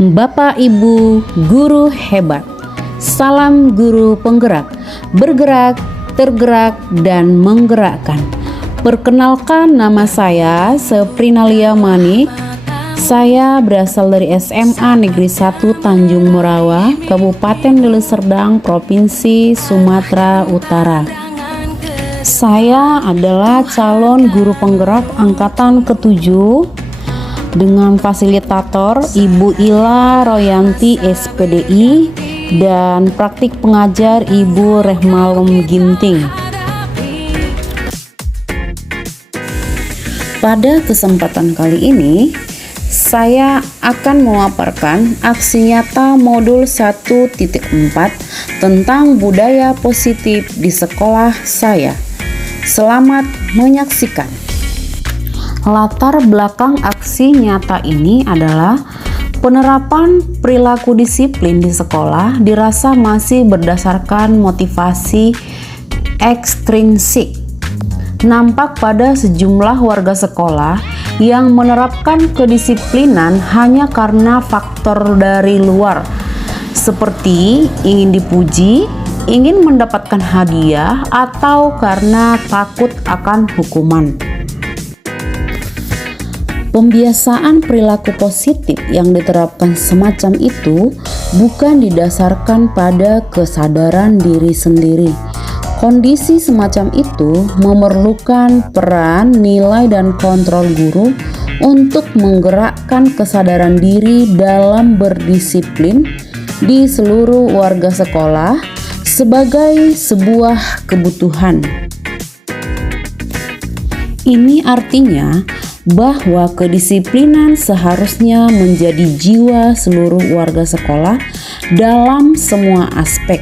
Bapak Ibu guru hebat, salam guru penggerak, bergerak, tergerak, dan menggerakkan. Perkenalkan, nama saya Seprinalia Manik. Saya berasal dari SMA Negeri 1 Tanjung Morawa, Kabupaten Deli Serdang, Provinsi Sumatera Utara. Saya adalah calon guru penggerak angkatan ke-7 dengan fasilitator Ibu Ila Royanti SPDI dan praktik pengajar Ibu Rehmalem Ginting. Pada kesempatan kali ini, saya akan memaparkan aksi nyata modul 1.4 tentang budaya positif di sekolah saya. Selamat menyaksikan. Latar belakang aksi nyata ini adalah penerapan perilaku disiplin di sekolah dirasa masih berdasarkan motivasi ekstrinsik. Nampak pada sejumlah warga sekolah yang menerapkan kedisiplinan hanya karena faktor dari luar, seperti ingin dipuji, ingin mendapatkan hadiah, atau karena takut akan hukuman. Pembiasaan perilaku positif yang diterapkan semacam itu bukan didasarkan pada kesadaran diri sendiri. Kondisi semacam itu memerlukan peran, nilai, dan kontrol guru untuk menggerakkan kesadaran diri dalam berdisiplin di seluruh warga sekolah sebagai sebuah kebutuhan. Ini artinya bahwa kedisiplinan seharusnya menjadi jiwa seluruh warga sekolah dalam semua aspek.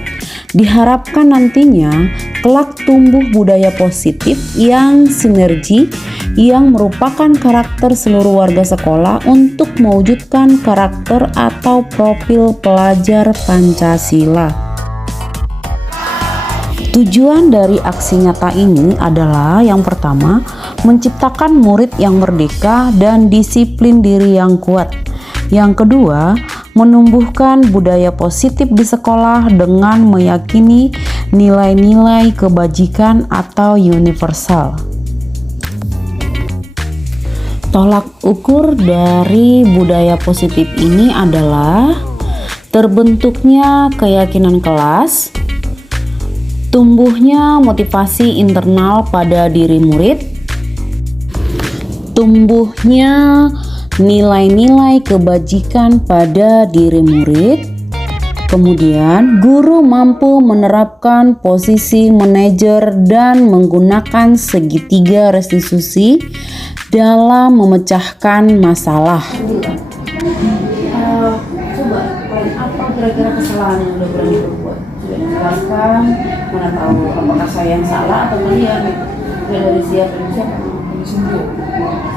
Diharapkan nantinya kelak tumbuh budaya positif yang sinergi yang merupakan karakter seluruh warga sekolah untuk mewujudkan karakter atau profil pelajar Pancasila. Tujuan dari aksi nyata ini adalah yang pertama, menciptakan murid yang merdeka dan disiplin diri yang kuat. Yang kedua, menumbuhkan budaya positif di sekolah dengan meyakini nilai-nilai kebajikan atau universal. Tolak ukur dari budaya positif ini adalah terbentuknya keyakinan kelas, tumbuhnya motivasi internal pada diri murid, tumbuhnya nilai-nilai kebajikan pada diri murid, kemudian guru mampu menerapkan posisi manajer dan menggunakan segitiga restitusi dalam memecahkan masalah. Coba, apa kira-kira kesalahan yang udah berani berbuat? Sudah dijelaskan, mana tahu apakah saya yang salah atau kalian? Dari siapa?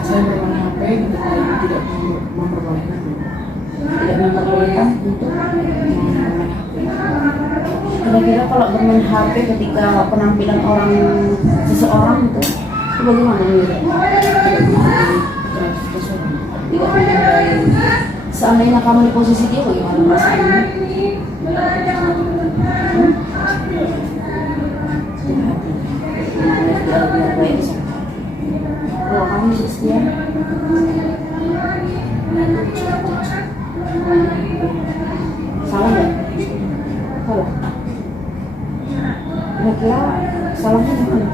Saya bermain HP gitu, tidak memperbolehkan untuk bermain HP. Kira-kira kalau bermain HP ketika penampilan seseorang itu bagaimana nih? Tidak menghargai. Seandainya kamu di posisi dia, bagaimana perasaanmu? Kalau kamu setia, salah nggak? Salah. Kira-kira salahnya di mana?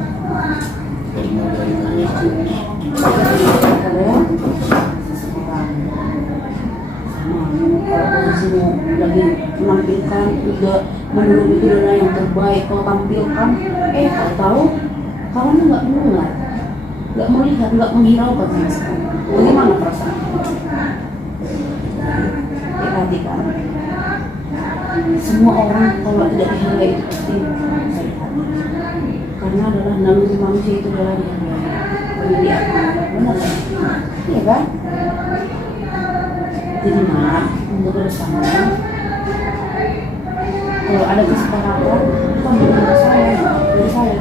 Kalau seseorang, kalau posisimu lagi menampilkan juga menurut itu adalah yang terbaik kau tampilkan, kau tahu kamu nggak mendengar, nggak melihat, nggak menghiraukan sama sekali. Bagaimana perasaan? Perhatikan, semua orang kalau tidak dihargai itu pasti sakit hati, karena adalah naluri manusia itu adalah dihargai, benar kan? Iya kan? Jadi untuk bersama, kalau ada kesepakatan, itu menurut saya,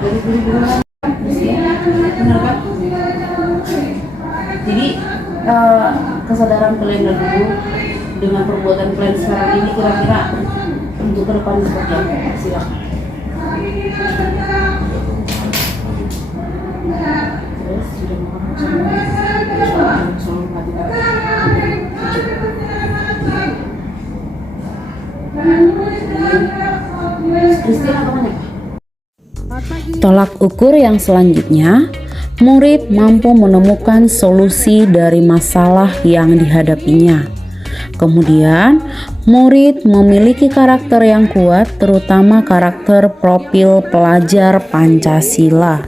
dari guru-guru benar kan? Jadi kesadaran kalian dulu dengan perbuatan kalian sekarang ini kira-kira untuk ke depan seperti apa? Silakan. Terus sudah makan soal Tolak ukur yang selanjutnya, murid mampu menemukan solusi dari masalah yang dihadapinya. Kemudian, murid memiliki karakter yang kuat, terutama karakter profil pelajar Pancasila.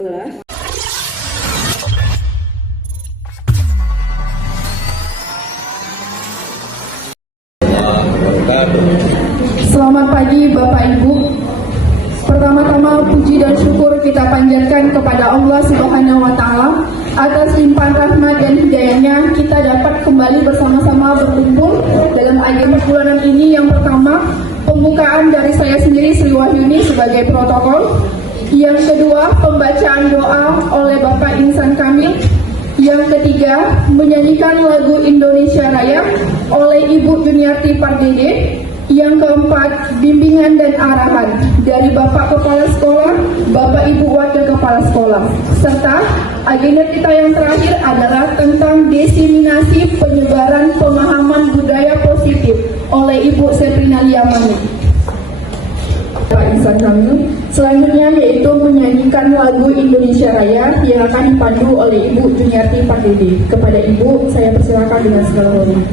Selamat pagi Bapak Ibu. Pertama-tama puji dan syukur kita panjatkan kepada Allah Subhanahu wa Ta'ala atas limpahan rahmat dan hidayahnya kita dapat kembali bersama-sama berkumpul dalam agenda bulanan ini. Yang pertama, pembukaan dari saya sendiri Sri Wahyuni sebagai protokol. Yang kedua, pembacaan doa oleh Bapak Insan Kamil. Yang ketiga, menyanyikan lagu Indonesia Raya oleh Ibu Juniarti Pardede. Yang keempat, bimbingan dan arahan dari Bapak Kepala Sekolah, Bapak Ibu Wakil Kepala Sekolah. Serta agenda kita yang terakhir adalah tentang diseminasi penyebaran pemahaman budaya positif oleh Ibu Seprina Liamani. Pak Insan Kamil. Selanjutnya yaitu menyanyikan lagu Indonesia Raya yang akan dipandu oleh Ibu Juniarti Pardede. Kepada Ibu, saya persilakan dengan segala hormat.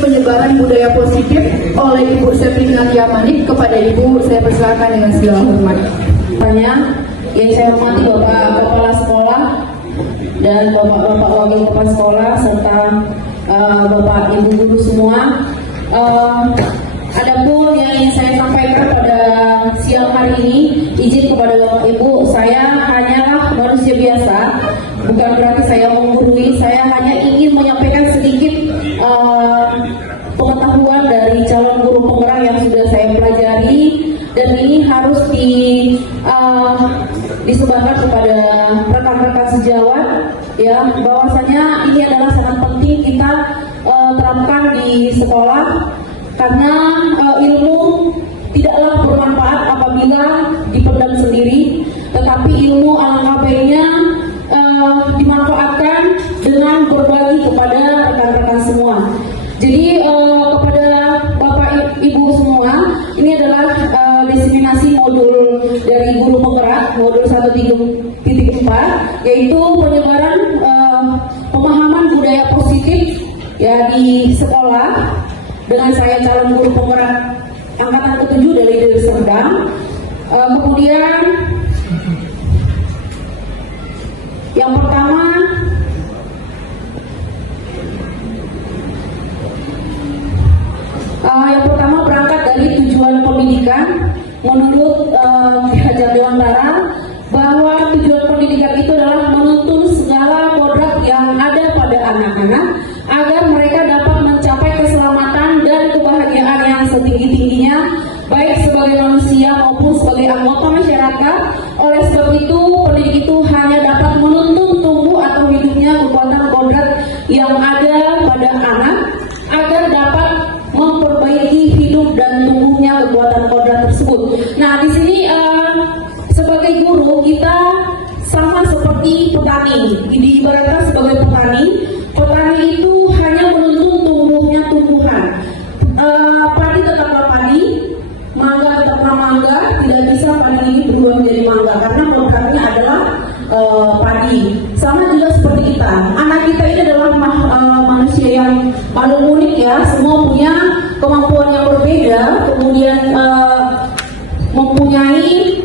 Penyebaran budaya positif oleh Ibu Seprina Liamani. Kepada Ibu, saya persilakan dengan segala hormat. Yang saya hormati Bapak Kepala Sekolah dan Bapak-Bapak Wakil Kepala Sekolah serta Bapak Ibu guru semua. Adapun yang ingin saya sampaikan pada siang hari ini, izin kepada Bapak Ibu, saya hanyalah manusia biasa, bukan berarti saya menggurui, saya hanya ingin menyampaikan sedikit pengetahuan dari calon guru penggerak yang sudah saya pelajari, dan ini harus disebarkan kepada rekan-rekan sejawat, ya, bahwasanya ini adalah sangat penting kita terapkan di sekolah, karena ilmu tidaklah bermanfaat apabila dipendam sendiri, tetapi ilmu alangkah baiknya dimanfaatkan dengan berbagi kepada rekan-rekan semua. Jadi kepada Bapak Ibu semua, ini adalah diseminasi modul dari guru penggerak, modul 1.4, yaitu penyebaran pemahaman budaya positif ya di sekolah, dengan saya calon guru penggerak angkatan ke-7 dari Deli Serdang. Kemudian yang pertama menurut Ki Hajar Dewantara bahwa tujuan pendidikan itu adalah menuntun segala kodrat yang ada pada anak-anak agar mereka dapat mencapai keselamatan dan kebahagiaan yang setinggi-tingginya, baik sebagai manusia maupun sebagai anggota masyarakat. Oleh sebab itu, pendidik itu hanya dapat menuntun tumbuh atau hidupnya kekuatan kodrat yang ada pada anak agar dapat memperbaiki hidup dan tumbuhnya kekuatan kodrat tersebut. Nah, di sini sebagai guru kita sama seperti petani. Diibaratkan sebagai petani, petani itu hanya menuntun tumbuhnya tumbuhan. Padi tetaplah padi, mangga tetaplah mangga, tidak bisa padi ini berubah menjadi mangga karena kodratnya adalah padi. Sama juga seperti kita. Anak kita ini adalah manusia yang paling unik ya, semua punya kemampuan yang berbeda, kemudian mempunyai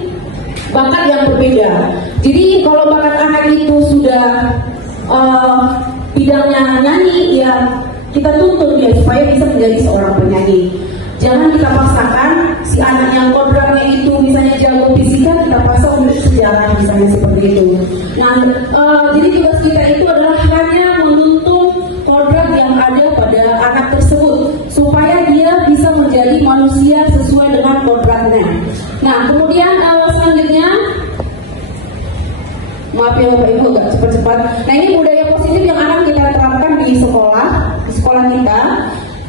bakat yang berbeda. Jadi kalau bakat anak itu sudah bidangnya nyanyi, ya kita tuntut dia supaya bisa menjadi seorang penyanyi. Jangan kita paksakan si anak yang kodratnya itu misalnya jago fisika, kita paksa untuk sejarah misalnya seperti itu. Nah, jadi tugas kita itu adalah hanya menuntun kodrat yang ada pada anak tersebut supaya dia bisa menjadi manusia sesuai dengan kodratnya. Nah, kemudian selanjutnya, maaf ya Bapak Ibu agak cepat-cepat. Nah, ini budaya positif yang akan kita terapkan di sekolah kita.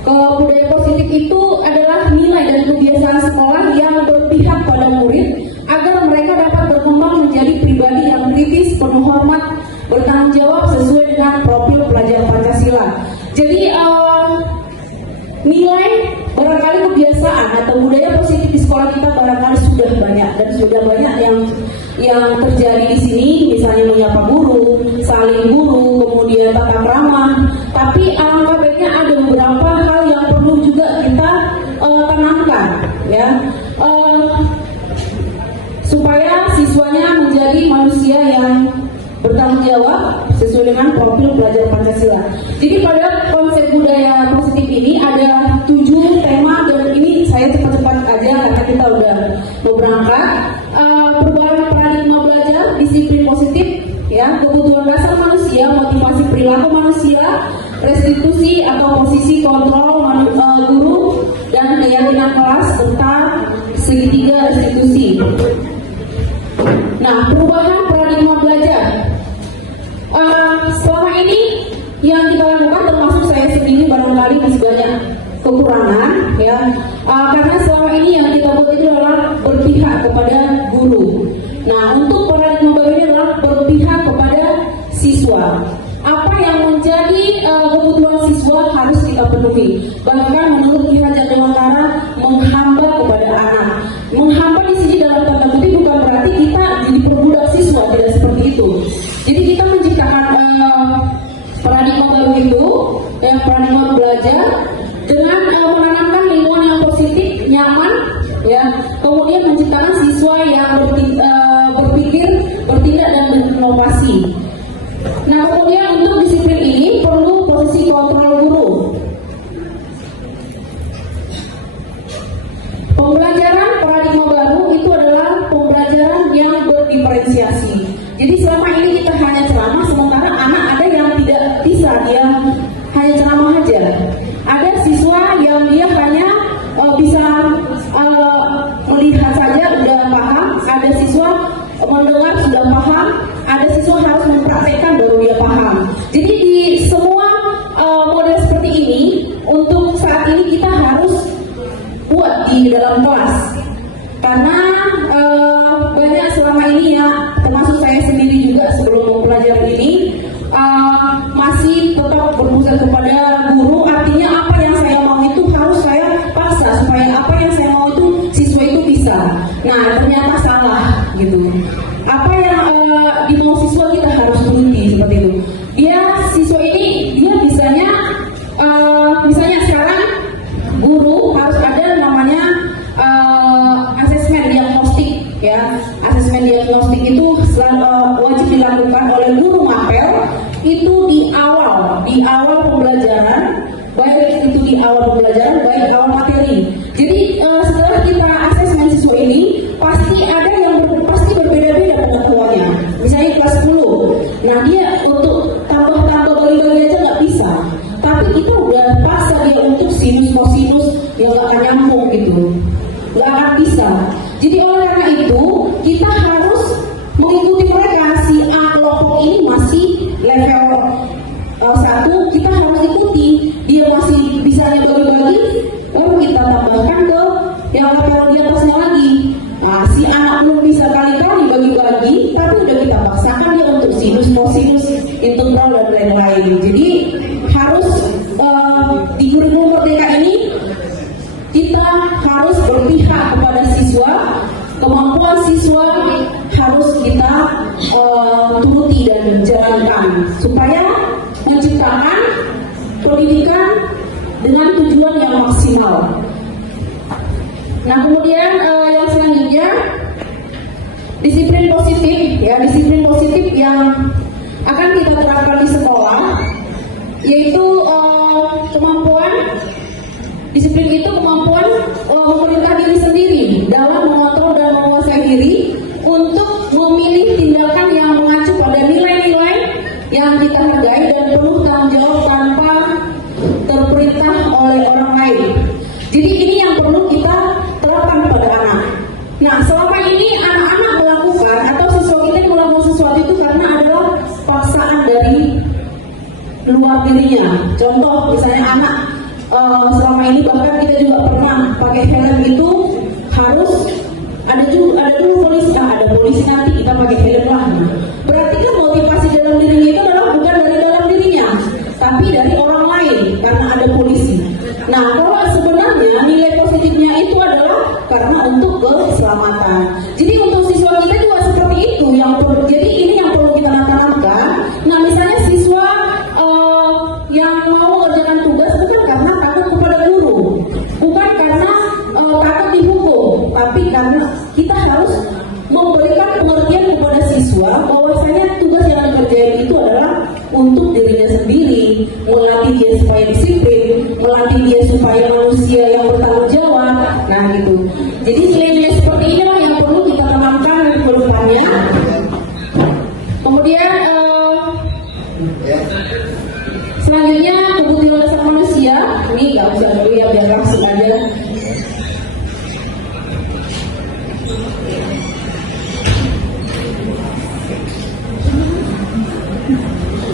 Budaya positif itu adalah nilai dan kebiasaan sekolah yang berpihak pada murid agar mereka dapat berkembang menjadi pribadi yang kritis, penuh hormat, bertanggung jawab sesuai dengan profil pelajar Pancasila. Jadi nilai barangkali kebiasaan atau budaya positif di sekolah kita barangkali sudah banyak dan sudah banyak yang terjadi di sini, misalnya menyapa guru, saling guru, kemudian tata krama. Tapi alangkah baiknya ada beberapa hal yang perlu juga kita tanamkan, ya, supaya siswanya menjadi manusia yang bertanggung jawab sesuai dengan profil pelajar Pancasila. Jadi pada konsep budaya positif ini ada 7 tema dan ini saya cepat-cepat aja karena kita udah mau berangkat. Perubahan paradigma belajar, disiplin positif, ya, kebutuhan dasar manusia, motivasi perilaku manusia, restitusi atau posisi kontrol guru, dan keyakinan kelas serta segitiga restitusi. Nah, perubahan paradigma belajar. Selama ini yang kita lakukan, termasuk saya sendiri barangkali masih banyak kekurangan, ya, karena selama ini yang kita buat itu adalah berpihak kepada guru. Nah, untuk paradigma baru ini adalah berpihak kepada siswa. Apa yang menjadi kebutuhan siswa harus kita penuhi. Bahkan menurut Ki Hajar Dewantara, menghamba kepada anak. Menghamba di sini dalam tanda kutip bukan berarti kita jadi perbudak siswa, tidak seperti itu. Jadi kita menciptakan paradigma baru itu, yang paradigma belajar dengan menanamkan lingkungan yang positif, nyaman, ya. Kemudian menciptakan siswa yang berpikir, bertindak dan berinovasi. Nah, kemudian untuk disiplin ini perlu posisi kontrol guru. Pembelajaran paradigma baru itu adalah pembelajaran yang berdiferensiasi. Jadi selama ini kita hanya ceramah, sementara anak ada yang tidak bisa, dia hanya ceramah aja. Ada siswa yang dia hanya bisa melihat saja udah paham, ada siswa mendengar sudah paham, ada siswa harus mempraktekkan baru dia paham. Jadi di semua model seperti ini, untuk saat ini kita harus buat di dalam kelas, karena banyak selama ini ya, termasuk saya sendiri juga sebelum mempelajari ini masih tetap berpusat kepada guru. Artinya apa yang saya mau itu harus saya paksa supaya apa yang saya mau itu siswa itu bisa. Nah, ternyata salah gitu. Apa yang dimau siswa kita harus turuti seperti itu. Siswa ini dia misalnya sekarang guru harus ada namanya asesmen diagnostik, ya. Asesmen diagnostik itu wajib dilakukan oleh guru mapel itu di awal pembelajaran, baik itu di awal pembelajaran baik di awal materi. Jadi setelah kita asesmen siswa ini, disiplin positif ya, disiplin positif yang akan kita terapkan di sekolah, yaitu kemampuan disiplin itu kemampuan memerintah diri sendiri dalam mengontrol dan menguasai diri untuk memilih tindakan yang mengacu pada nilai-nilai yang kita hargai dan penuh tanggung jawab tanpa terperintah oleh orang lain. Jadi ini yang perlu kita terapkan pada anak. Nah, selama ini anak-anak melakukan atau siswa kita melakukan sesuatu itu karena adalah paksaan dari luar dirinya. Contoh misalnya anak selama ini bahkan kita juga pernah pakai helm itu harus ada dulu polisi, ada polisi nanti kita pakai helm lah. Berarti kan motivasi dalam dirinya itu adalah bukan dari dalam dirinya, tapi dari orang lain karena ada polisi. Nah, kalau sebenarnya nilai positifnya itu adalah karena untuk keselamatan. Jadi untuk siswa kita juga seperti itu yang perlu. Jadi ini yang perlu kita tanamkan. Nah, misalnya siswa yang mau mengerjakan tugas bukan karena takut kepada guru, bukan karena takut dihukum, tapi karena kita harus memberikan pengertian kepada siswa bahwasanya tugas yang dikerjain itu adalah untuk dirinya sendiri, melatih dia supaya disiplin, melatih dia supaya manusia yang bertanggung jawab. Nah gitu. Jadi nilai-nilai seperti inilah yang perlu kita tanamkan ke depannya. Kemudian selanjutnya kebutuhan dasar manusia. Ini nggak usah dulu ya, biar langsung aja.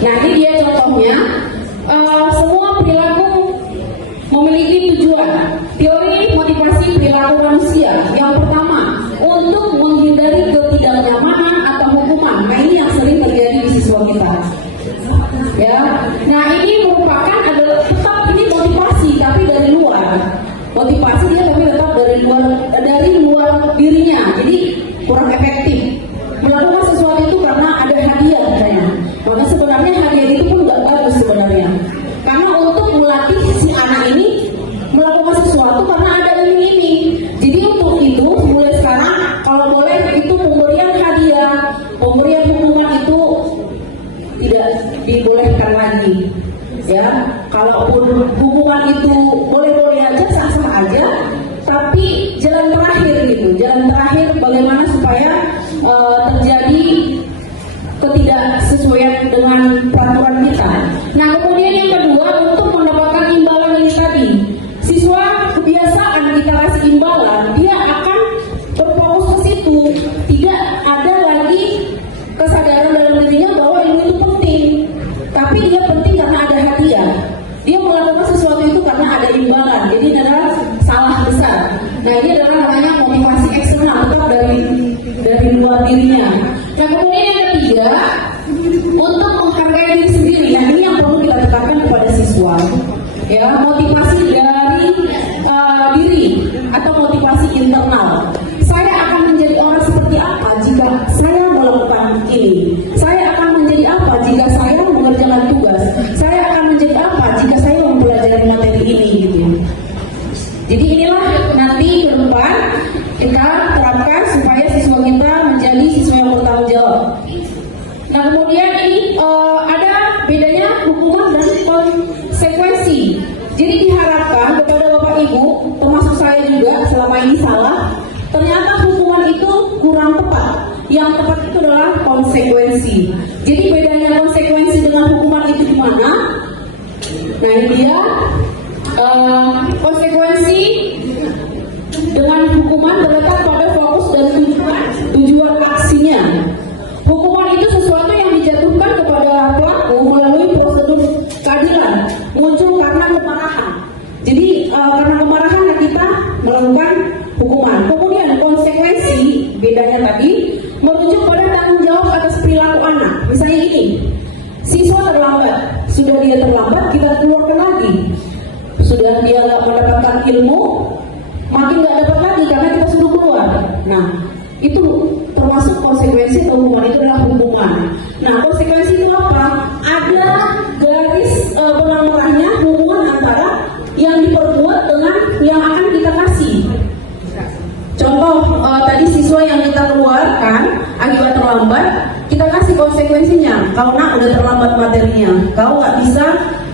Nah ini dia contohnya. Semua perilaku memiliki tujuan. Teori motivasi perilaku manusia. Yang pertama, untuk menghindari ketidaknyamanan atau hukuman. Nah ini yang sering terjadi di siswa kita. Ya, nah ini merupakan adalah tetap ini motivasi tapi dari luar. Motivasi dia tapi tetap dari luar dirinya. Jadi kurang efektif. Melakukan sesuatu itu karena ada hadiah katanya. Maka sebenarnya hadiah itu pun nggak bagus sebenarnya. Karena untuk melatih si anak ini melakukan sesuatu karena ada iming-iming. Jadi untuk itu mulai sekarang kalau boleh itu pemberian hadiah, pemberian hukuman itu tidak dibolehkan lagi. Ya, kalaupun hukuman itu boleh-boleh aja, sah-sah aja, tapi jalan terakhir gitu, jalan terakhir bagaimana supaya terjadi ketidaksesuaian dengan peraturan kita. Nah, kemudian yang kedua untuk mendapatkan imbalan ini tadi, siswa kebiasaan kita kasih imbalan, dia akan berfokus ke situ, tidak ada lagi kesadaran dalam dirinya bahwa ilmu itu penting, tapi dia penting karena ada hadiah. Dia melakukan sesuatu itu karena ada imbalan, jadi ini adalah salah besar. Nah ini adalah namanya motivasi eksternal, tetap dari luar dirinya. Nah kemudian yang ketiga, untuk menghargai diri sendiri. Nah ini yang perlu kita tetapkan kepada siswa. Ya, motivasi dari diri atau motivasi internal. Saya akan menjadi orang seperti apa jika saya melakukan ini? Saya akan menjadi apa jika saya mengerjakan tugas? Saya akan menjadi apa jika saya mempelajari materi ini gitu. Jadi inilah nanti ke depan kita terapkan supaya siswa kita menjadi siswa yang bertanggung jawab. Nah kemudian ini ada bedanya hukuman dan konsekuensi. Jadi diharapkan kepada Bapak Ibu, termasuk saya juga selama ini salah, ternyata hukuman itu kurang tepat. Yang tepat itu adalah konsekuensi. Jadi bedanya konsekuensi dengan hukuman itu di mana? Nah ini dia. Konsekuensi dengan hukuman terletak pada fokus dan tujuan aksinya. Hukuman itu sesuatu yang dijatuhkan kepada pelaku melalui prosedur keadilan, muncul karena kemarahan. Jadi karena kemarahan kita melakukan hukuman. Kemudian konsekuensi bedanya tadi merujuk pada tanggung jawab atas perilaku anak. Misalnya ini, siswa terlambat, sudah dia terlambat kita keluarkan lagi. Sudah dia nggak mendapatkan ilmu, makin nggak dapat lagi karena kita suruh keluar. Nah, itu termasuk konsekuensi hukuman, itu adalah hukuman. Nah, konsekuensi itu apa? Ada garis benang merahnya, hubungan antara yang diperbuat dengan yang akan kita kasih. Contoh tadi siswa yang kita keluarkan terlambat, kita kasih konsekuensinya. Kau nak udah terlambat materinya, kau nggak bisa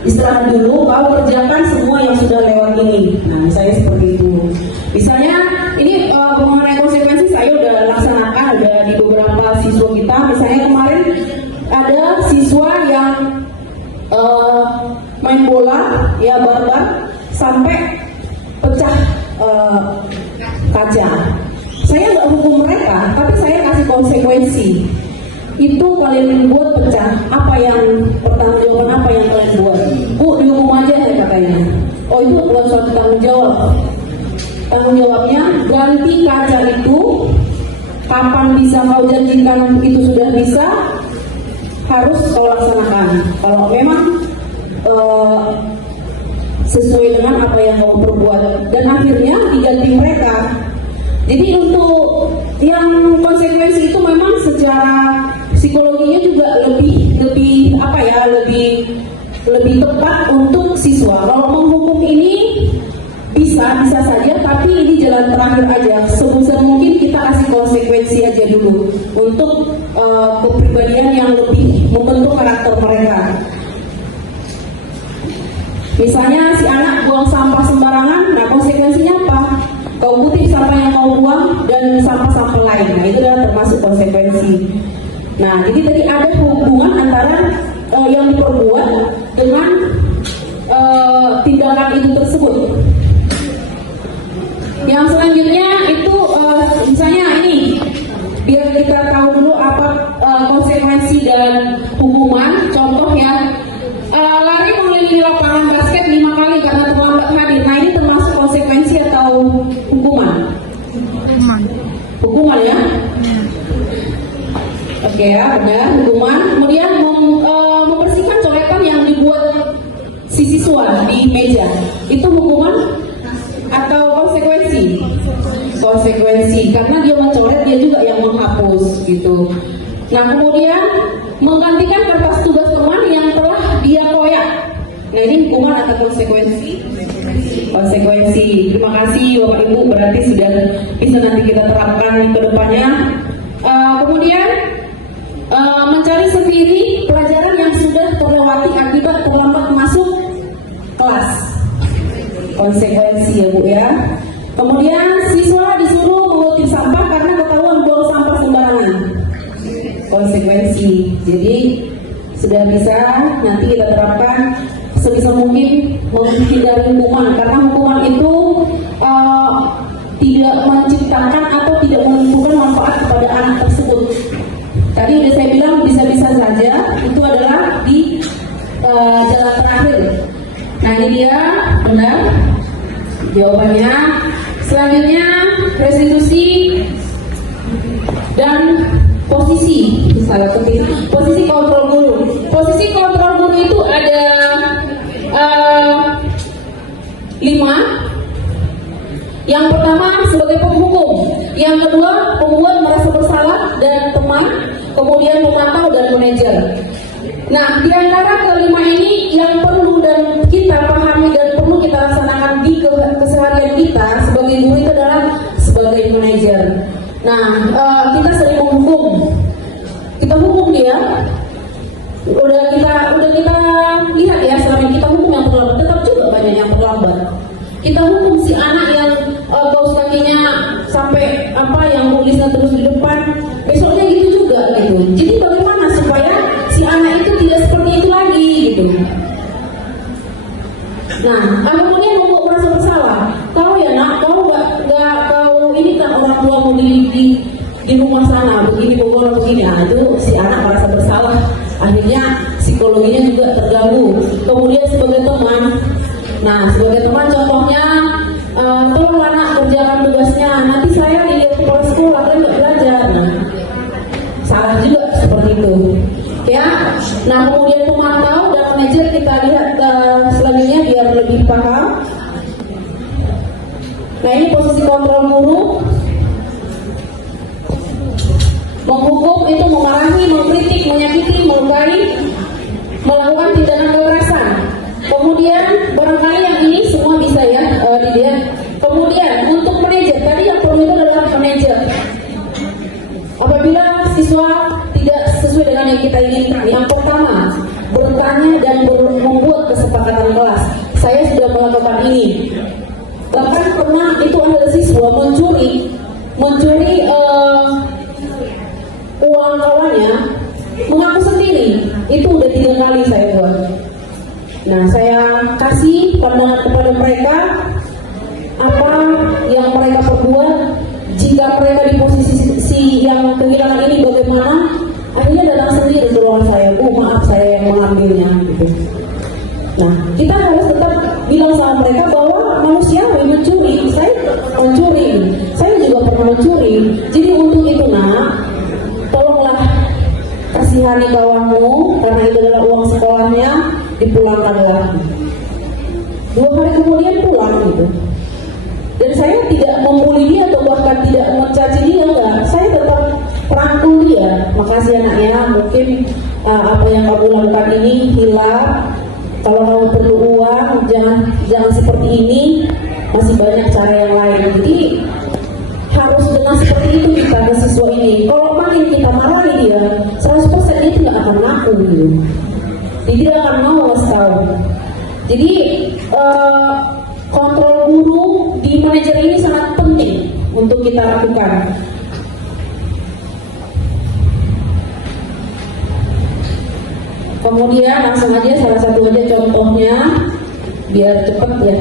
istirahat dulu, kau kerjakan semua yang sudah lewat ini. Nah, misalnya seperti itu. Misalnya ini mengenai konsekuensi saya udah laksanakan, udah di beberapa siswa kita. Misalnya kemarin ada siswa yang main bola, ya barbar sampai pecah kaca. Saya nggak hukum mereka, tapi saya kasih konsekuensi. Itu kalian buat pecah, apa yang pertanggungjawaban apa yang kalian buat? Bu, dihukum aja ya katanya. Oh, itu bukan suatu tanggung jawab. Tanggung jawabnya ganti kaca itu. Kapan bisa kau janjikan itu sudah bisa, harus kau laksanakan. Kalau memang sesuai dengan apa yang kau perbuat, dan akhirnya diganti mereka. Jadi untuk yang konsekuensi itu memang secara psikologinya juga lebih tepat untuk siswa. Kalau menghukum ini bisa saja, tapi ini jalan terakhir aja. Sebisa mungkin kita kasih konsekuensi aja dulu untuk kepribadian yang lebih membentuk karakter mereka. Misalnya si anak buang sampah sembarangan, nah konsekuensinya apa? Kau kutip sampah yang kau buang dan sampah-sampah lain. Nah, itu adalah termasuk konsekuensi. Nah, jadi tadi ada hubungan antara yang diperbuat dengan tindakan itu tersebut. Yang selanjutnya itu misalnya ini, biar kita tahu dulu apa konsekuensi dan hukuman. Contoh ya, lari mengelilingi lapangan basket 5 kali karena terlambat hadir. Nah, ini termasuk konsekuensi atau hukuman? Hukuman ya? Oke ya, benar, hukuman. Kemudian membersihkan coretan yang dibuat si siswa di meja, itu hukuman atau konsekuensi? Konsekuensi, karena dia mencoret, dia juga yang menghapus gitu. Nah, kemudian menggantikan kertas tugas teman yang telah dia koyak. Nah, ini hukuman atau konsekuensi? Konsekuensi. Terima kasih Bapak Ibu, berarti sudah bisa nanti kita terapkan ke depannya. Kemudian mencari sendiri pelajaran yang sudah terlewati akibat terlambat masuk kelas. Konsekuensi ya Bu ya. Kemudian siswa disuruh mengutip sampah karena ketahuan buang sampah sembarangan. Konsekuensi. Jadi sudah bisa nanti kita terapkan sebisa mungkin menghindari hukuman, karena hukuman itu tidak menciptakan atau tidak menentukan manfaat kepada anak tersebut. Tadi udah saya bilang bisa-bisa saja, itu adalah di jalan terakhir. Nah, ini dia benar jawabannya. Selanjutnya restitusi dan posisi. Salah ketik. Posisi kontrol guru. Posisi kontrol guru itu ada 5. Yang pertama sebagai penghukum, yang kedua pembuat merasa bersalah dan teman, kemudian pemantau dan manajer. Nah, di antara kelima ini yang perlu dan kita pahami dan perlu kita laksanakan di keseharian kita sebagai guru itu adalah sebagai manajer. Nah, kita sering menghukum, kita hukum dia. Udah kita lihat ya, selama kita hukum yang terlambat, tetap juga banyak yang terlambat. Kita hukum si anak yang kaos kakinya sampai yang tulisnya terus di depan, besoknya gitu juga gitu. Jadi bagaimana supaya si anak itu tidak seperti itu lagi gitu. Nah, kemudian untuk merasa bersalah, kau ya nak, kau ini kan orang tua mau di rumah sana begini begini, nah itu si anak merasa bersalah, akhirnya psikologinya juga terganggu. Kemudian sebagai teman, nah sebagai teman contohnya, tolong anak kerjakan tugasnya, nanti saya di kepala sekolah kan nggak belajar. Nah, salah juga seperti itu ya. Nah, kemudian pemantau dan manajer kita lihat selanjutnya biar lebih paham. Nah, ini posisi kontrol guru. Menghukum itu memarahi, mengkritik, menyakiti, melukai, melakukan tindakan kekerasan. Kemudian barangkali yang ini semua bisa ya dilihat. Kemudian untuk manajer, tadi yang perlu itu adalah manajer. Apabila siswa kita inginkan. Yang pertama, bertanya dan membuat kesepakatan kelas. Saya sudah melakukan ini. Bahkan pernah itu ada siswa mencuri uang kawannya, mengaku sendiri. Itu udah 3 kali saya buat. Nah, saya kasih pandangan kepada mereka apa yang mereka perbuat. Jika mereka di posisi yang kehilangan ini bagaimana, akhirnya datang sendiri ke ruangan saya, Bu, maaf saya yang mengambilnya gitu. Nah, kita harus tetap bilang sama mereka bahwa manusiawi mencuri, saya mencuri, saya juga pernah mencuri. Jadi untuk itu nak, tolonglah kasihani kawanmu, karena itu adalah uang sekolahnya, dipulangkanlah. 2 hari kemudian pulang gitu. Dan saya tidak membuli dia atau bahkan tidak mencaci dia, enggak. Saya tetap perangkul dia. Makasih anaknya, mungkin apa yang kamu lakukan ini hilang. Kalau kamu perlu uang, jangan seperti ini. Masih banyak cara yang lain. Jadi harus dengan seperti itu kita ke siswa ini. Kalau makin kita marahi dia, 100% dia tidak akan ngaku gitu. Dia tidak akan mau tahu. Jadi kontrol guru di manajer ini sangat penting untuk kita lakukan. Kemudian langsung aja salah satu aja contohnya biar cepat ya.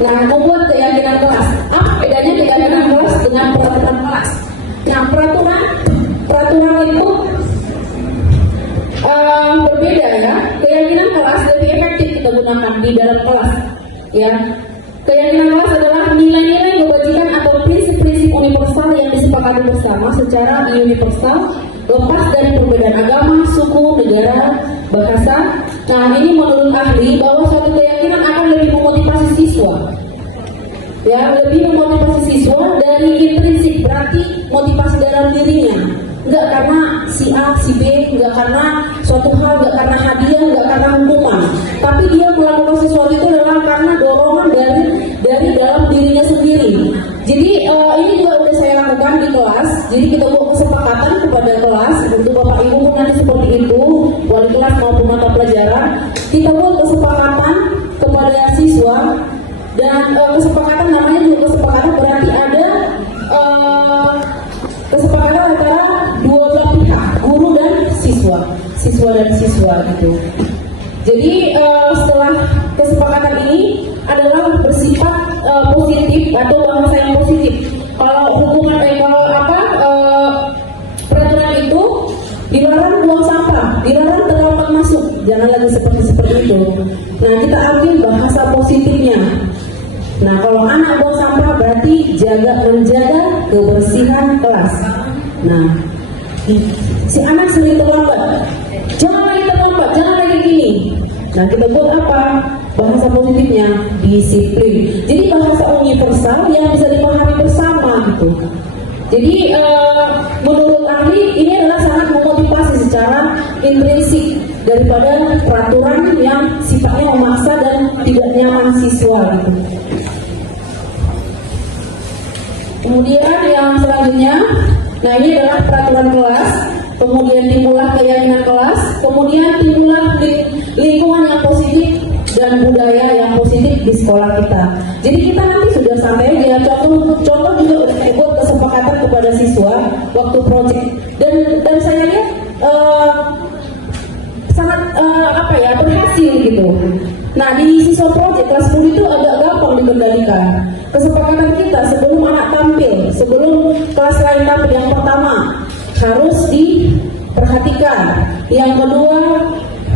Nah, membuat keyakinan kelas. Apa bedanya keyakinan kelas dengan peraturan kelas? Nah, peraturan itu berbeda ya. Keyakinan kelas lebih efektif kita gunakan di dalam kelas. Ya, keyakinan kelas adalah nilai-nilai kebajikan atau prinsip-prinsip universal yang disepakati bersama secara universal, lepas dari perbedaan agama, suku, negara, bahasa. Nah, ini menurut ahli bahwa suatu keyakinan akan lebih memotivasi siswa. Ya, lebih memotivasi siswa dari intrinsik, berarti motivasi dalam dirinya. Enggak karena si A, si B, enggak karena suatu hal, enggak karena hadiah, enggak karena hukuman. Tapi dia melakukan sesuatu itu adalah karena dorongan dari dalam dirinya sendiri. Jadi ini juga udah saya lakukan di kelas. Jadi kita buat kesepakatan kepada kelas untuk Bapak Ibu pun nanti seperti itu, wali kelas maupun mata pelajaran. Kita buat kesepakatan kepada siswa dan kesepakatan namanya juga kesepakatan berarti ada kesepakatan antara dua belah pihak, guru dan siswa dan siswa gitu. Jadi setelah kesepakatan ini adalah bersifat positif atau bahasa yang positif. Kalau hubungan peraturan itu dilarang buang sampah, dilarang terlambat masuk, jangan lagi seperti itu. Nah, kita ambil bahasa positifnya. Nah, kalau anak buang sampah berarti menjaga kebersihan kelas. Nah, si anak sering terlambat, jangan lagi gini. Nah, kita buat apa? Bahasa positifnya disiplin. Jadi bahasa universal yang bisa dipahami bersama gitu. Jadi menurut ahli ini adalah sangat memotivasi secara intrinsik daripada peraturan yang sifatnya memaksa dan tidak nyaman siswa gitu. Kemudian yang selanjutnya, nah ini adalah peraturan kelas, kemudian timbullah keyakinan kelas, kemudian timbullah lingkungan yang positif dan budaya yang positif di sekolah kita. Jadi kita nanti sudah sampai ya contoh juga buat kesepakatan kepada siswa waktu proyek dan saya lihat sangat berhasil gitu. Nah, di siswa proyek kelas 10 itu agak gampang dikendalikan. Kesepakatan kita sebelum anak tampil, sebelum kelas lain tampil, yang pertama harus diperhatikan, yang kedua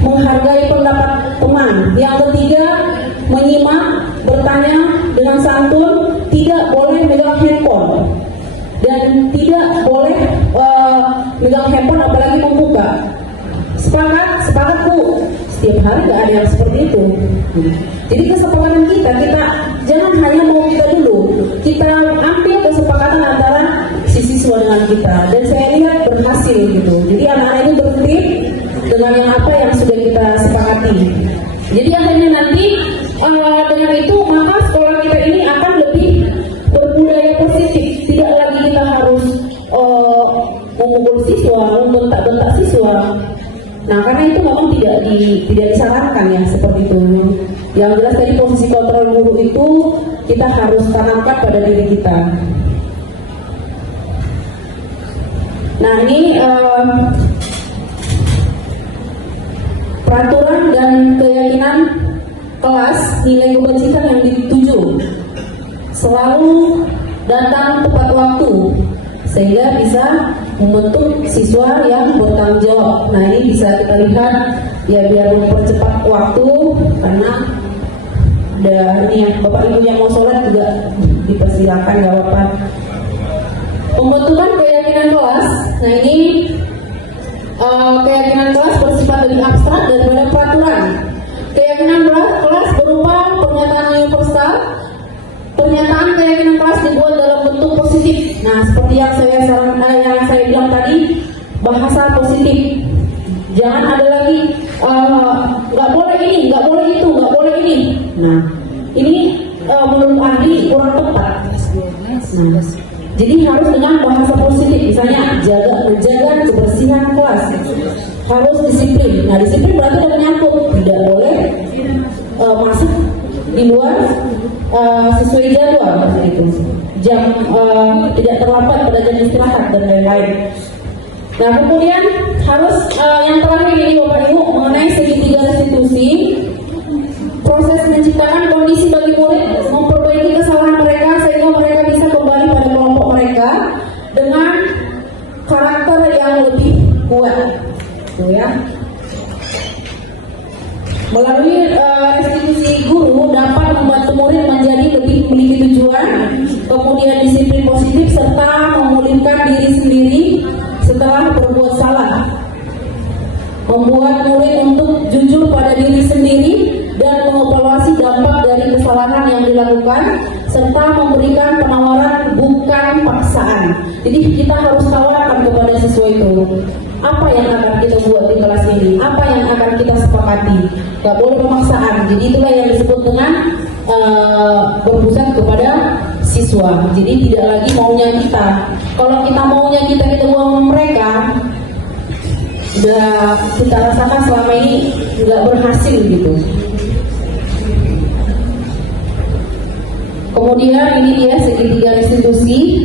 menghargai pendapat teman, yang ketiga menyimak, bertanya dengan santun, tidak boleh megang handphone dan tidak boleh megang handphone apalagi membuka. Sepakat Bu, setiap hari nggak ada yang seperti itu. Jadi kesepakatan kita jangan hanya mau kita dulu, kita ambil kesepakatan antara si siswa dengan kita, dan saya lihat berhasil gitu. Jadi anak-anak ini tertib dengan yang sudah kita sepakati. Jadi akhirnya nanti dengan itu maka sekolah kita ini akan lebih berbudaya positif. Tidak lagi kita harus memukul siswa, membentak-bentak siswa. Nah, karena itu memang tidak disarankan ya seperti itu. Yang jelas tadi posisi kontrol guru itu kita harus tanamkan pada diri kita. Nah, ini peraturan dan keyakinan kelas nilai kebajikan yang dituju. Selalu datang tepat waktu sehingga bisa membentuk siswa yang bertanggung jawab. Nah, ini bisa kita lihat ya, biar mempercepat waktu, karena ada ini ya, Bapak Ibu yang mau sholat juga dipersilakan, gak apa-apa. Pembentukan keyakinan kelas. Nah, ini keyakinan kelas bersifat lebih abstrak daripada peraturan. Keyakinan kelas berupa pernyataan universal. Pernyataan keyakinan kelas dibuat dalam bentuk positif. Nah, seperti yang saya bilang tadi, bahasa positif. Jangan ada lagi nggak boleh ini, nggak boleh itu, nggak boleh ini. Nah, ini menurut ahli kurang tepat. Nah, jadi harus dengan bahasa positif. Misalnya menjaga kebersihan kelas, harus disiplin. Nah, disiplin berarti ada menyangkut, tidak boleh masuk di luar sesuai jadwal, seperti itu. Jam tidak terlambat pada jam istirahat dan lain-lain. Nah, kemudian harus yang terakhir ini Bapak Ibu, mengenai segitiga restitusi. Proses menciptakan kondisi bagi murid memperbaiki kesalahan mereka sehingga mereka bisa kembali pada kelompok mereka dengan karakter yang lebih kuat, tuh ya. Melalui restitusi guru dapat membantu murid menjadi lebih memiliki tujuan, kemudian disiplin positif, serta memulihkan diri sendiri setelah berbuat salah. Membuat murid untuk jujur pada diri sendiri dan mengevaluasi dampak dari kesalahan yang dilakukan, serta memberikan penawaran bukan paksaan. Jadi kita harus tawarkan kepada siswa itu apa yang akan kita buat di kelas ini, apa yang akan kita sepakati. Gak boleh pemaksaan. Jadi itulah yang disebut dengan berpusat kepada siswa. Jadi tidak lagi maunya kita. Kalau kita maunya kita buang mereka, udah kita rasakan selama ini nggak berhasil gitu. Kemudian ini dia segitiga restitusi.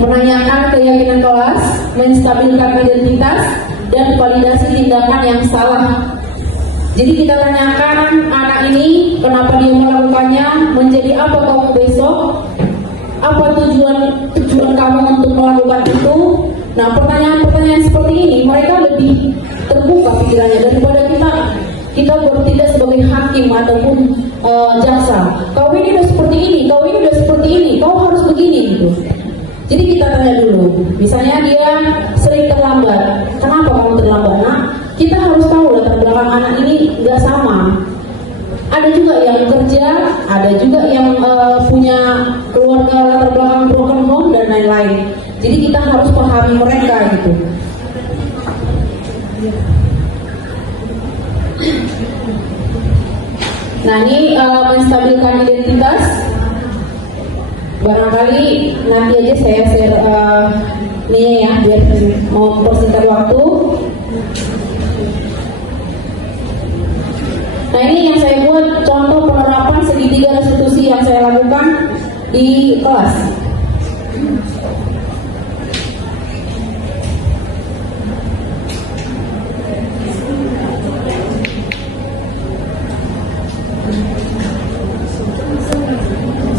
Menanyakan keyakinan kelas, menstabilkan identitas, dan validasi tindakan yang salah. Jadi kita tanyakan anak ini kenapa dia melakukannya, menjadi apa kamu besok, apa tujuan kamu untuk melakukan itu. Nah, pertanyaan-pertanyaan seperti ini mereka lebih terbuka pikirannya daripada kita bertindak sebagai hakim ataupun jaksa. Kau ini udah seperti ini, kau ini udah seperti ini, kau harus begini gitu. Jadi kita tanya dulu, misalnya dia sering terlambat, kenapa kamu terlambat? Nah, kita harus tahu latar belakang anak ini nggak sama. Ada juga yang kerja, ada juga yang punya keluarga latar belakang broken home dan lain-lain. Jadi kita harus pahami mereka gitu. Nah, ini menstabilkan identitas. Barangkali nanti aja saya share ini ya, biar mau mempersingkat waktu. Nah, ini yang saya buat contoh penerapan segitiga restitusi yang saya lakukan di kelas.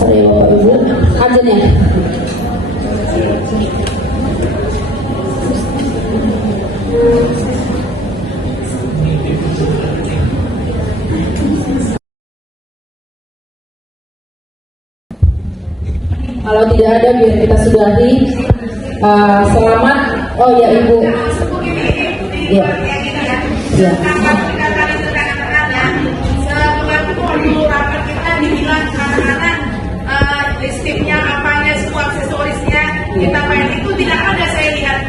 Sorry Bapak Ibu, azan ya. Kalau tidak ada biar kita sudahi. Selamat. Oh ya Ibu. Ya. Ya. Listipnya, apanya, semua aksesorisnya kita main itu tidak ada. Saya lihat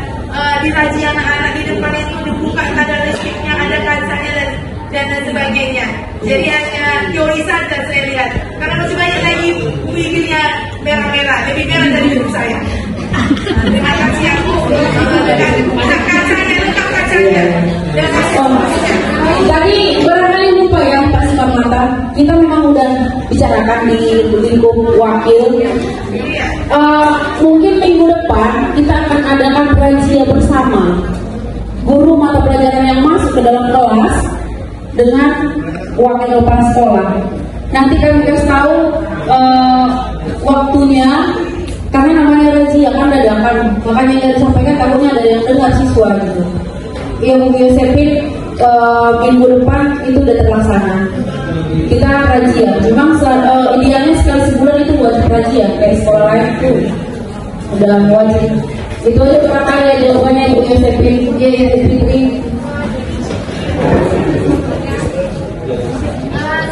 di razia anak-anak di depan itu dibuka, ada listipnya, ada kancanya dan sebagainya. Jadi hanya teori saja saya lihat, karena masih banyak lagi bibirnya merah-merah, lebih merah dari hidup saya. dibicarakan di lingkup wakil. Mungkin minggu depan kita akan adakan razia bersama guru mata pelajaran yang masuk ke dalam kelas dengan wakil kepala sekolah. Nanti kami kasih tahu waktunya, karena namanya razia kan dadakan, makanya yang disampaikan takutnya ada yang dengar siswa gitu. Yang Bu Yosepin minggu depan itu udah terlaksana. Kita razia, memang idealnya sekali sebulan itu wajib razia, kayak sekolah lain itu udah wajib. Itu aja pertanyaan jawabannya Bu Yosepin.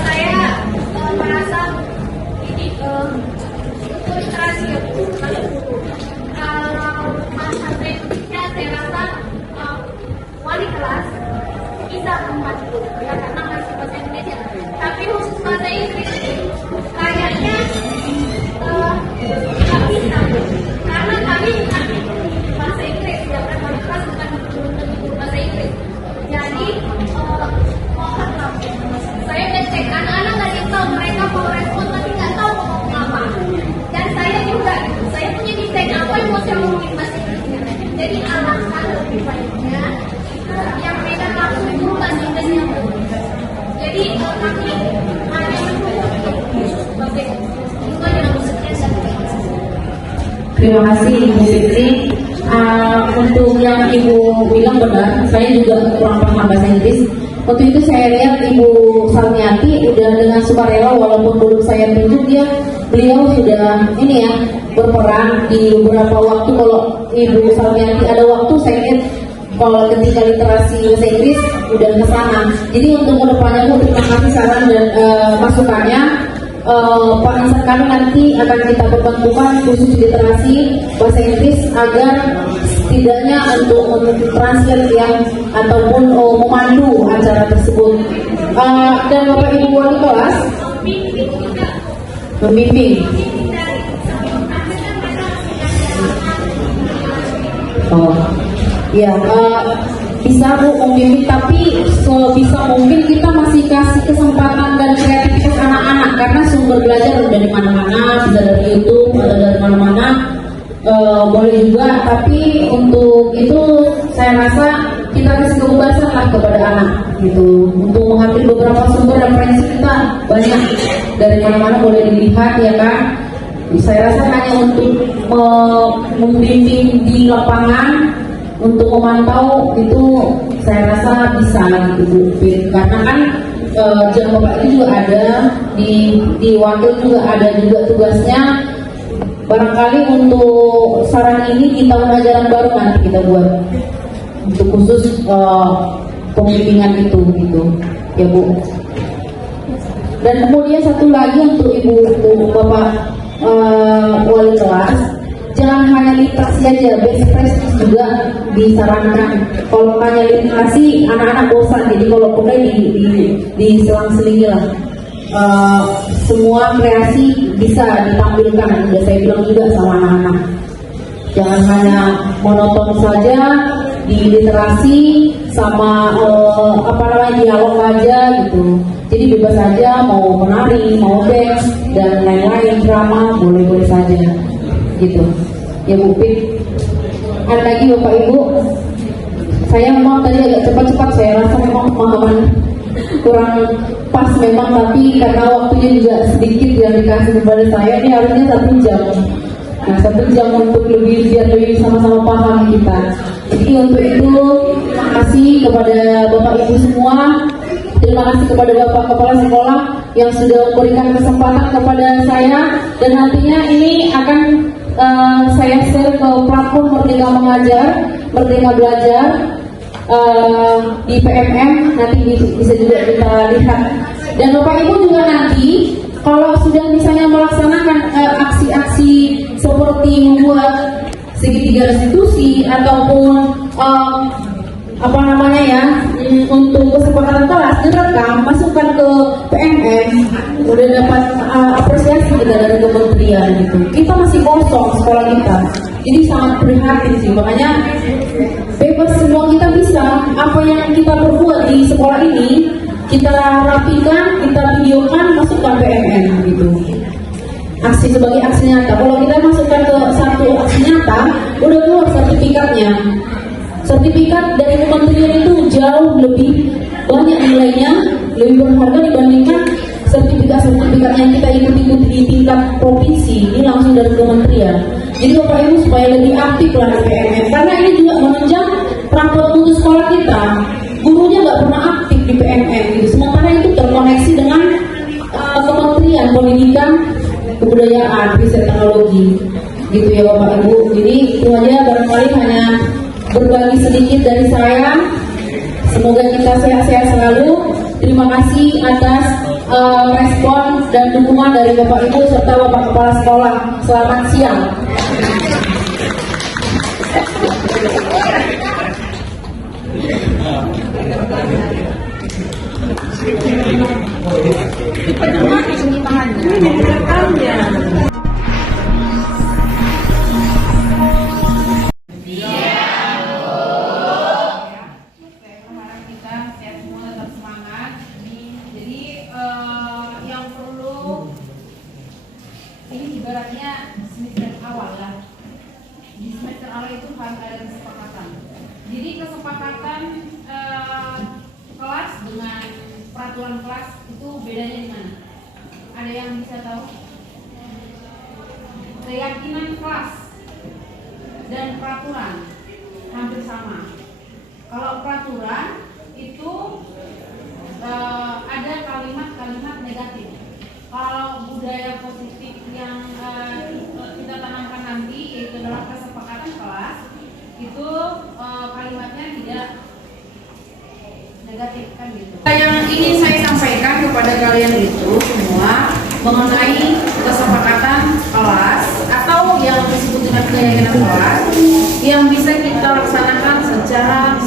Saya merasa ini frustrasi ya Bu. Kalau masa berikutnya saya rasa wali kelas bisa membantu ya, karena masih bahasa Indonesia. Tapi khusus bahasa Inggris kayaknya nggak bisa, karena kami bahasa Inggris ya, wali kelas bukan bahasa Inggris. Jadi mohonlah, saya udah cek anak-anak nggak tahu, mereka mau respon tapi nggak tahu mau ngomong apa. Dan saya juga, saya punya desain apa yang mau saya ngomongin bahasa Inggrisnya. Jadi alangkah lebih baiknya yang mereka langsung dulu bahasa Inggrisnya. Jadi kami hanya menunggu bahasa Inggris. Itu aja maksudnya saya. Terima kasih Ibu Fitri. Untuk yang Ibu bilang benar, saya juga kurang paham bahasa Inggris. Waktu itu saya lihat Ibu Salmiati udah dengan sukarela, walaupun belum saya tunjuk beliau sudah ini ya berperan di beberapa waktu. Kalau Ibu Salmiati ada waktu, saya lihat kalau ketika literasi bahasa Inggris udah ke sana. Jadi untuk kedepannya Bu, terima kasih saran dan masukannya. Pengawasan kami nanti akan kita perbantukan khusus literasi bahasa Inggris agar setidaknya untuk translate yang ataupun memandu acara tersebut. Dan Bapak Ibu wali kelas membimbing. Ya, bisa Bu membimbing, tapi sebisa mungkin kita masih kasih kesempatan dan kreativitas anak-anak, karena sumber belajar udah dari mana-mana, bisa dari YouTube atau dari mana-mana, boleh juga. Tapi untuk itu saya rasa kita kasih kebebasan lah kepada anak gitu, untuk mengambil beberapa sumber referensi kita banyak dari mana-mana, boleh dilihat ya kan. Saya rasa hanya untuk membimbing di lapangan, untuk memantau itu saya rasa bisa gitu Bu, karena kan jam Bapak itu juga ada di wakil juga ada juga tugasnya. Barangkali untuk saran ini di tahun ajaran baru nanti kita buat untuk khusus pembimbingan itu gitu ya Bu. Dan kemudian satu lagi untuk Bapak wali kelas, jangan hanya literasi aja, best practice juga disarankan. Kalau hanya literasi, anak-anak bosan. Jadi kalau boleh di selang-selingi lah. Semua kreasi bisa ditampilkan. Udah saya bilang juga sama anak-anak. Jangan hanya monoton saja di literasi sama dialog aja gitu. Jadi bebas saja, mau menari, mau dance dan lain-lain, drama boleh-boleh saja gitu ya Bu Pit. Ada lagi Bapak Ibu, saya memang tadi agak cepat-cepat, saya rasa memang pemahaman kurang pas memang, tapi karena waktunya juga sedikit yang dikasih kepada saya, ini harusnya 1 jam. Nah 1 jam untuk biar lebih sama-sama paham kita. Jadi untuk itu terima kasih kepada Bapak Ibu semua. Terima kasih kepada Bapak Kepala Sekolah yang sudah memberikan kesempatan kepada saya, dan nantinya ini akan saya share ke platform Merdeka Mengajar, Merdeka Belajar di PMM, nanti bisa juga kita lihat. Dan Bapak Ibu juga nanti kalau sudah misalnya melaksanakan aksi-aksi seperti membuat segitiga restitusi ataupun untuk kesepakatan kelas direkam, masukkan ke PMM, udah dapat apresiasi dari kementerian gitu. Kita masih kosong sekolah kita, jadi sangat prihatin sih. Makanya bebas semua kita bisa, apa yang kita perbuat di sekolah ini kita rapikan, kita videokan, masukkan PMN gitu. Aksi sebagai aksi nyata. Kalau kita masukkan ke satu aksi nyata, udah keluar sertifikatnya. Sertifikat dari kementerian itu jauh lebih banyak nilainya, lebih berharga dibandingkan sertifikat yang kita ikuti di tingkat provinsi. Ini langsung dari kementerian. Jadi Bapak Ibu supaya lebih aktif lah di PMN, karena ini juga menunjang rapot putus sekolah kita. Gurunya nggak pernah aktif di PMN gitu. Sementara itu terkoneksi dengan Kementerian Pendidikan, Kebudayaan, Riset Teknologi gitu ya Bapak Ibu. Jadi itu aja, barangkali hanya berbagi sedikit dari saya. Semoga kita sehat-sehat selalu. Terima kasih atas respon dan dukungan dari Bapak Ibu serta Bapak Kepala Sekolah. Selamat siang. Ini ibaratnya semester awal lah. Di semester awal itu harus ada kesepakatan. Jadi kesepakatan kelas dengan peraturan kelas itu bedanya di mana? Ada yang bisa tahu? Keyakinan kelas dan peraturan hampir sama. Kalau peraturan itu ada kalimat-kalimat negatif. Kalau budaya positif yang kita tanamkan nanti, yaitu adalah kesepakatan kelas, itu kalimatnya tidak negatif kan gitu. Yang ingin saya sampaikan kepada kalian itu semua mengenai kesepakatan kelas atau yang disebut dengan keyakinan kelas yang bisa kita laksanakan secara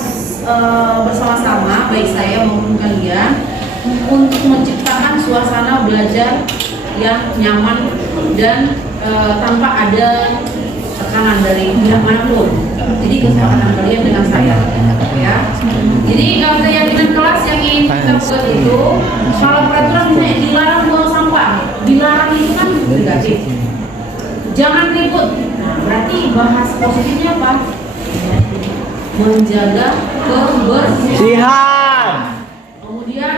bersama-sama, baik saya maupun kalian, untuk menciptakan suasana belajar yang nyaman dan tanpa ada tekanan dari pihak manapun. Jadi kesepakatan kalian dengan saya, ya. Jadi keyakinan kelas yang ingin kita buat itu, kalau peraturan misalnya dilarang buang sampah, dilarang itu kan negatif. Jangan ribut. Nah, berarti bahas positifnya apa? Menjaga kebersihan. Kemudian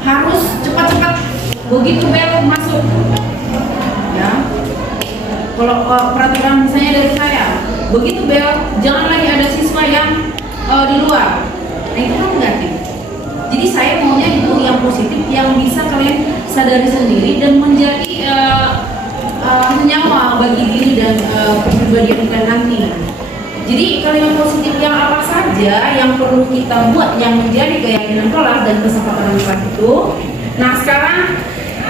harus cepat-cepat begitu bel masuk, ya. Kalau peraturan misalnya dari saya, begitu bel jangan lagi ada siswa yang di luar. Nah itu kan negatif. Jadi saya maunya itu yang positif, yang bisa kalian sadari sendiri dan menjadi senyawa bagi diri dan kepribadian kalian nanti. Jadi kalimat positif yang apa saja yang perlu kita buat yang menjadi keyakinan kelas dan kesepakatan kelas itu. Nah sekarang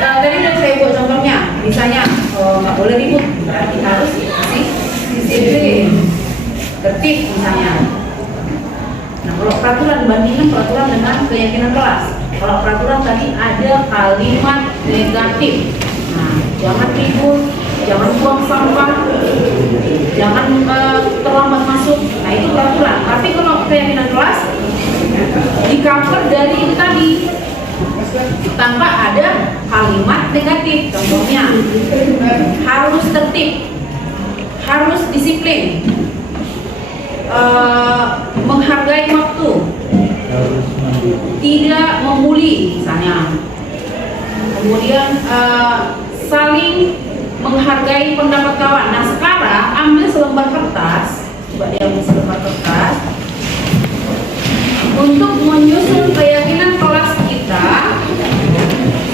tadi udah saya buat contohnya, misalnya nggak boleh ribut, berarti harus disiplin, tertib misalnya. Nah kalau peraturan bandingkan peraturan dengan keyakinan kelas. Kalau peraturan tadi ada kalimat negatif. Nah jangan ribut, jangan buang sampah, jangan terlambat masuk. Nah itu peraturan. Tapi kalau keyakinan kelas di cover dari itu tadi tanpa ada kalimat negatif. Contohnya harus tertib, harus disiplin, menghargai waktu, tidak membuli misalnya. Kemudian saling menghargai pendapat kawan. Nah sekarang ambil selembar kertas, coba dia ambil selembar kertas untuk menyusun keyakinan kelas kita.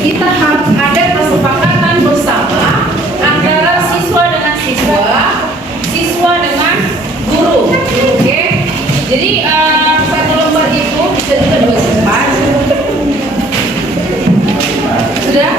Kita harus ada kesepakatan bersama antara siswa dengan siswa, siswa dengan guru. Oke? Jadi satu lembar itu bisa juga 2 siswa. Sudah?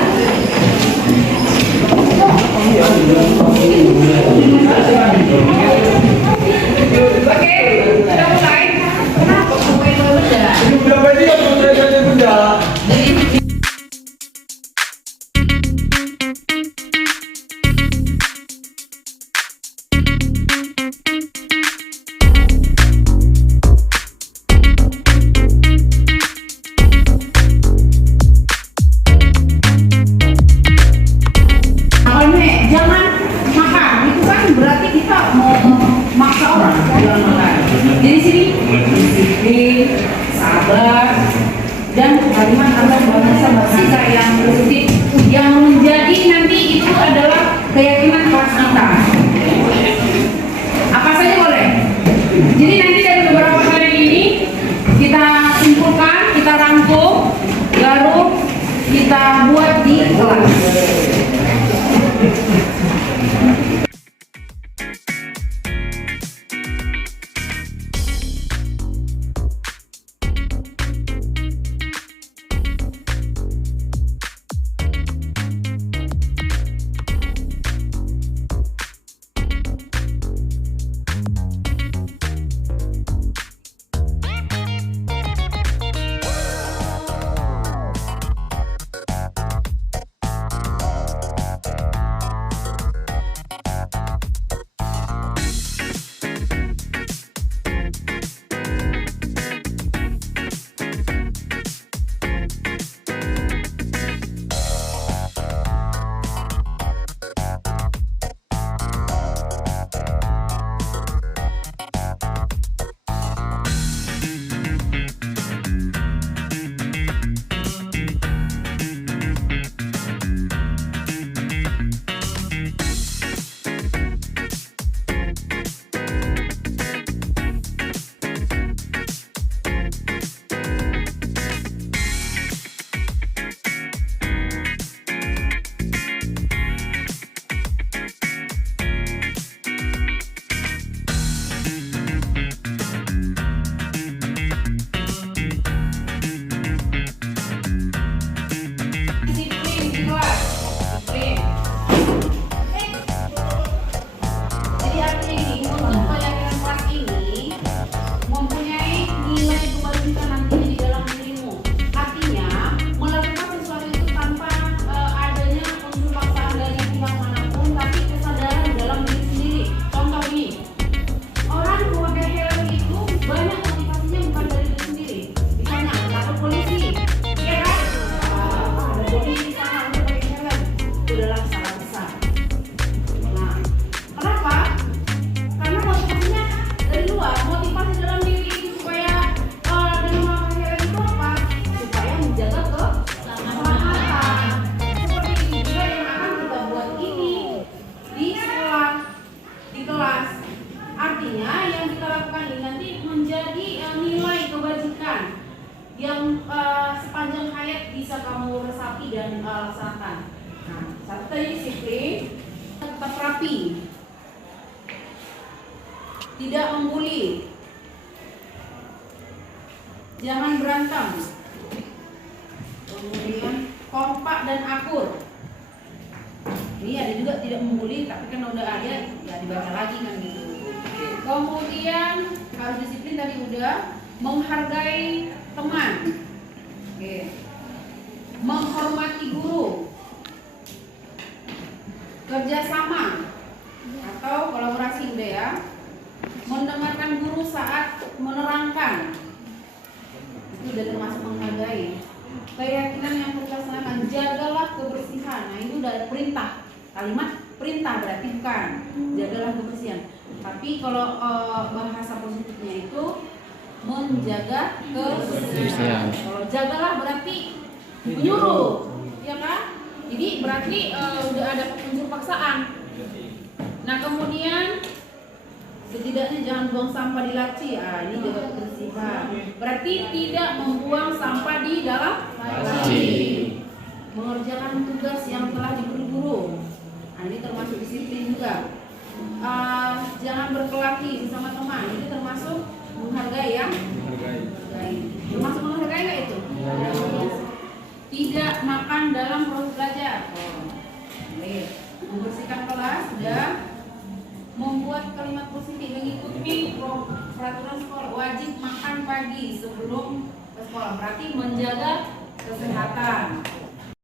pulang makan. Jadi sini disiplin, sabar, dan kalimat bahasa kita yang positif yang menjadi nanti itu adalah keyakinan kelas kita. Apa saja boleh. Jadi nanti dari beberapa hari ini kita simpulkan, kita rangkum, baru kita buat di kelas. Sepanjang hayat bisa kamu resapi dan laksanakan. Nah, satu tadi disiplin, tetap rapi, tidak membuli, jangan berantem, kemudian kompak dan akur. Ini ada juga tidak membuli, tapi kan udah ada, ya dibaca lagi kan gitu. Kemudian harus disiplin tadi udah, menghargai teman. Oke. Menghormati guru, kerjasama atau kolaborasi udah ya, mendengarkan guru saat menerangkan, itu udah termasuk menghargai. Keyakinan yang kita laksanakan, jagalah kebersihan. Nah itu udah perintah, kalimat perintah berarti bukan jagalah kebersihan. Tapi kalau bahasa positifnya itu menjaga kebersihan. Kalau jagalah berarti menyuruh, ya kan? Jadi berarti udah ada unsur paksaan. Nah kemudian setidaknya jangan buang sampah di laci. Ini jaga kebersihan. Berarti tidak membuang sampah di dalam laci. Mengerjakan tugas yang telah diberi guru. Nah ini termasuk disiplin juga. Jangan berkelahi bersama teman. Ini termasuk menghargai ya. Termasuk menghargai nggak itu? Tidak makan dalam proses belajar. Membersihkan kelas sudah. Membuat kalimat positif, mengikuti peraturan sekolah, wajib makan pagi sebelum ke sekolah. Berarti menjaga kesehatan.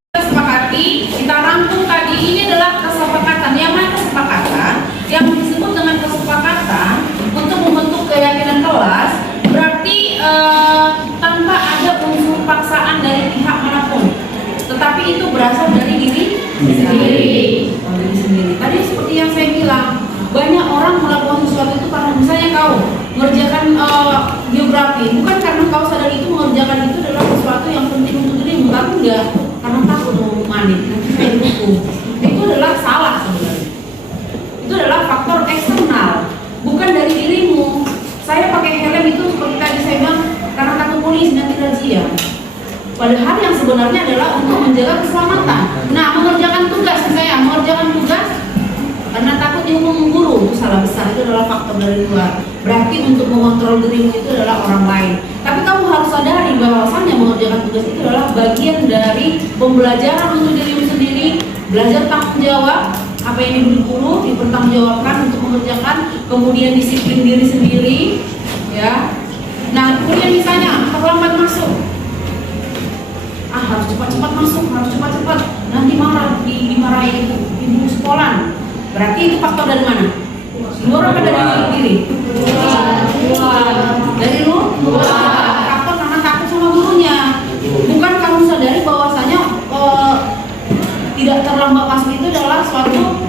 Kita sepakati, kita rangkum tadi, ini adalah kesepakatan. Yang mana kesepakatan? Yang disebut dengan kesepakatan untuk membentuk keyakinan kelas. Berarti tanpa ada unsur paksaan dari pihak manapun, tetapi itu berasal dari diri sendiri. Tadi seperti yang saya bilang, banyak orang melakukan sesuatu itu karena misalnya kau enggak, karena takut mau manik, nanti saya dihukum. Itu adalah salah sebenarnya. Itu adalah faktor eksternal, bukan dari dirimu. Saya pakai helm itu seperti tadi saya bilang karena takut polisi nanti razia. Padahal yang sebenarnya adalah untuk menjaga keselamatan. Nah, mengerjakan tugas karena takut dihukum guru, itu salah besar. Itu adalah faktor dari luar. Berarti untuk mengontrol dirimu itu adalah orang lain. Tapi kamu harus sadari bahwasannya mengerjakan tugas itu adalah bagian dari pembelajaran untuk dirimu sendiri, belajar tanggung jawab. Apa yang diberi guru dipertanggungjawabkan untuk mengerjakan, kemudian disiplin diri sendiri, ya. Nah, kemudian misalnya terlambat masuk, harus cepat-cepat masuk, harus cepat-cepat, nanti dimarahi ibu sekolah. Berarti itu faktor dari mana? Luar apa dari diri? Dari luar. Faktor karena takut sama gurunya. Bukan kamu sadari bahwasanya tidak terlambat masuk itu adalah suatu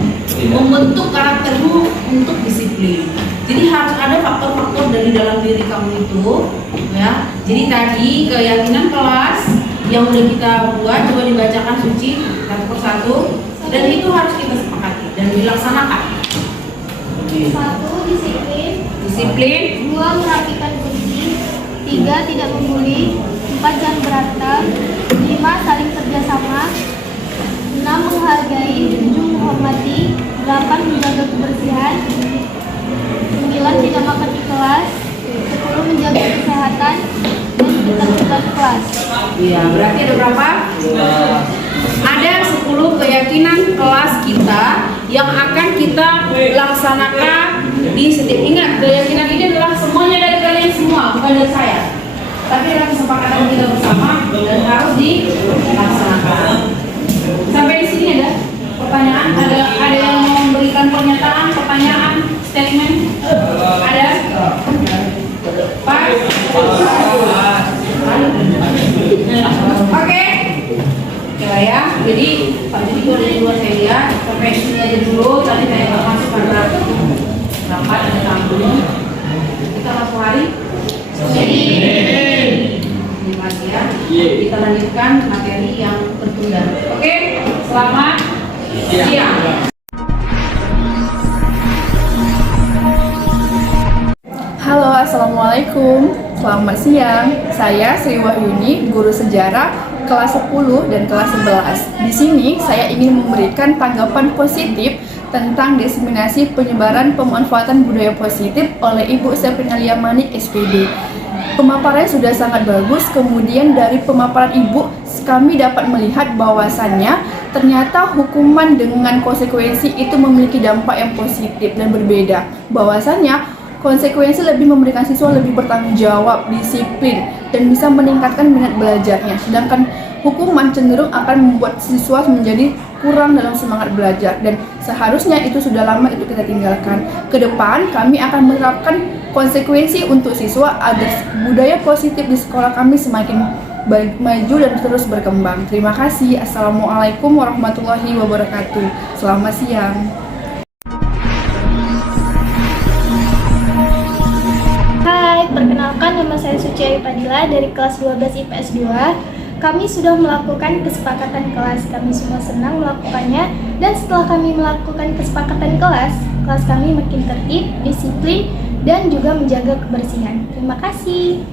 membentuk karaktermu untuk disiplin. Jadi harus ada faktor-faktor dari dalam diri kamu itu, ya. Jadi tadi keyakinan kelas yang udah kita buat, coba dibacakan suci satu persatu, dan itu harus kita sepakati dan dilaksanakan. 1. Disiplin. 2. Merapikan kursi. 3. Tidak membuli. 4. Jangan berantem. 5. Saling kerjasama. 6. Menghargai. 7. Menghormati. 8. Menjaga kebersihan. 9. Tidak makan di kelas. 10. Menjaga kesehatan. Dan ketertiban kelas. Iya, berarti ada berapa? Ada 10 keyakinan kelas kita yang akan kita laksanakan di setiap. Ingat, keyakinan ini adalah semuanya dari kalian semua, bukan dari saya. Tapi adalah kesepakatan kita bersama dan harus dilaksanakan. Sampai di sini ada pertanyaan? Ada yang mau memberikan pernyataan, pertanyaan, statement? Ada? Pak? Oke. Ya, jadi Pak Jadi itu ada dua saya lihat sampai sini aja dulu. Tadi saya nggak masuk karena rapat ada tamu. Kita masuk hari ini lagi ya. Kita lanjutkan materi yang tertunda. Oke, selamat siang. Halo, Assalamualaikum. Selamat siang. Saya Sri Wahyuni, guru sejarah kelas 10 dan kelas 11. Di sini saya ingin memberikan tanggapan positif tentang diseminasi penyebaran pemanfaatan budaya positif oleh Ibu Sepinalia Manik SPD. Pemaparannya sudah sangat bagus. Kemudian dari pemaparan Ibu, kami dapat melihat bahwasannya ternyata hukuman dengan konsekuensi itu memiliki dampak yang positif dan berbeda. Bahwasannya konsekuensi lebih memberikan siswa lebih bertanggung jawab, disiplin, dan bisa meningkatkan minat belajarnya. Sedangkan hukuman cenderung akan membuat siswa menjadi kurang dalam semangat belajar, dan seharusnya itu sudah lama itu kita tinggalkan. Ke depan kami akan menerapkan konsekuensi untuk siswa agar budaya positif di sekolah kami semakin maju dan terus berkembang. Terima kasih. Assalamualaikum warahmatullahi wabarakatuh. Selamat siang. Hai, perkenalkan nama saya Suci Ayu Padilla dari kelas 12 IPS 2. Kami sudah melakukan kesepakatan kelas. Kami semua senang melakukannya, dan setelah kami melakukan kesepakatan kelas kami makin tertib, disiplin, dan juga menjaga kebersihan. Terima kasih.